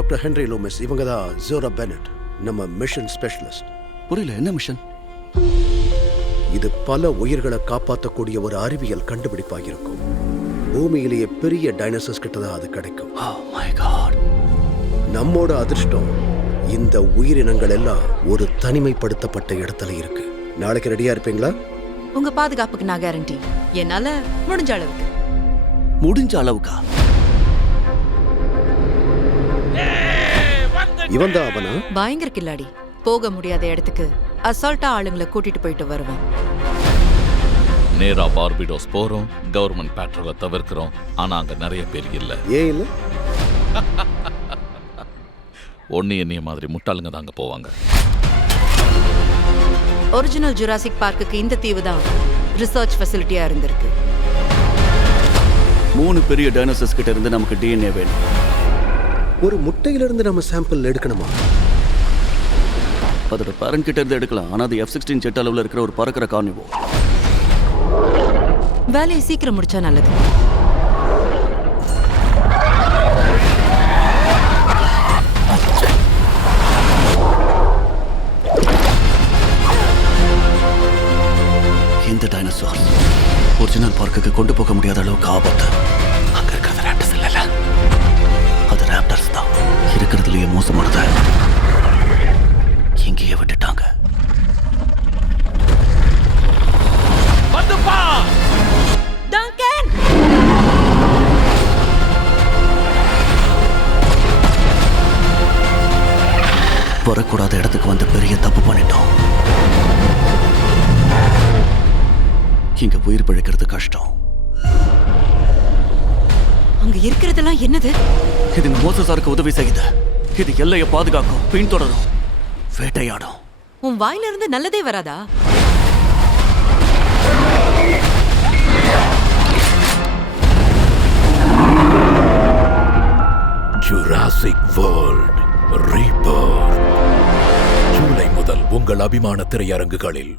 Doctor Henry Loomis. இவங்க தான் ஜோரா Bennett, நம்ம மிஷன் ஸ்பெஷலிஸ்ட். புரியல, என்ன மிஷன்? இது பல உயிர்களை காப்பாற்றக்கூடிய ஒரு அறிவியல் கண்டுபிடிப்பாக இருக்கும். பூமியிலேயே பெரிய டைனோசர்ஸ் கிட்ட தான் அது கிடைக்கும். Oh my God. நம்மோட அதிர்ஷ்டம் இந்த உயிரினங்கள் எல்லாம் ஒரு தனிமைப்படுத்தப்பட்ட இடத்துல இருக்கு. நாளைக்கு ரெடியா இருப்பீங்களா? உங்க பாதுகாப்புக்கு நான் கேரண்டி. என்னால முடிஞ்ச அளவுக்கு. முடிஞ்ச அளவுக்கா? இவன் தான் அவனா? பயங்கர கில்லாடி. போக முடியாத இடத்துக்கு அசால்ட்டா ஆளுங்களை கூட்டிட்டு போயிட்டு வருவான். நேரா பார்பிடோஸ் போறோம், கவர்மெண்ட் பேட்ரோலை தவிர்க்கிறோம். ஆனா அங்க நிறைய பேர் இல்ல. ஏன் இல்ல? ஒன்னு என்னைய மாதிரி முட்டாளுங்க தாங்க போவாங்க. ஒரிஜினல் ஜுராசிக் பார்க்குக்கு இந்த தீவு தான் ரிசர்ச் ஃபெசிலிட்டியா இருந்திருக்கு. 3 பெரிய டைனோசர்ஸ் கிட்ட இருந்து நமக்கு டிஎன்ஏ வேணும். ஒரு முட்டையிலிருந்து நம்ம சாம்பிள் எடுக்கணுமா? அதோட பேரண்ட் கிட்ட இருந்து எடுக்கலாம். ஆனா அது F-16 ஜெட் அளவுல இருக்கிற ஒரு பறக்கிற கார்னிவோ. வேலையை சீக்கிரம் முடிச்சா நல்லது. இந்த டைனோசார் ஒரிஜினல் பார்க்குக்கு கொண்டு போக முடியாத அளவுக்கு ஆபத்து. அங்க இருக்கிறது ராப்டர்ஸ் இல்ல, அது ராப்டர்ஸ் தான். இருக்கிறதுலயே மோசமானது இங்கேயே விட்டுட்டாங்க. டங்கன்! வரக்கூடாத இடத்துக்கு வந்து பெரிய தப்பு பண்ணிட்டோம். இங்க உயிர் பிழைக்கிறது கஷ்டம். அங்க இருக்கிறதெல்லாம் என்னது? இது மோசஸாருக்கு உதவி செய்யுது. இது எல்லையை பாதுகாக்கும், பின்தொடரும், வேட்டையாடும். உன் வாயில இருந்து நல்லதே வராதா? ஜுராசிக் வேர்ல்ட் ரீபர்த் ஜூலை முதல் உங்கள் அபிமான திரையரங்குகளில்.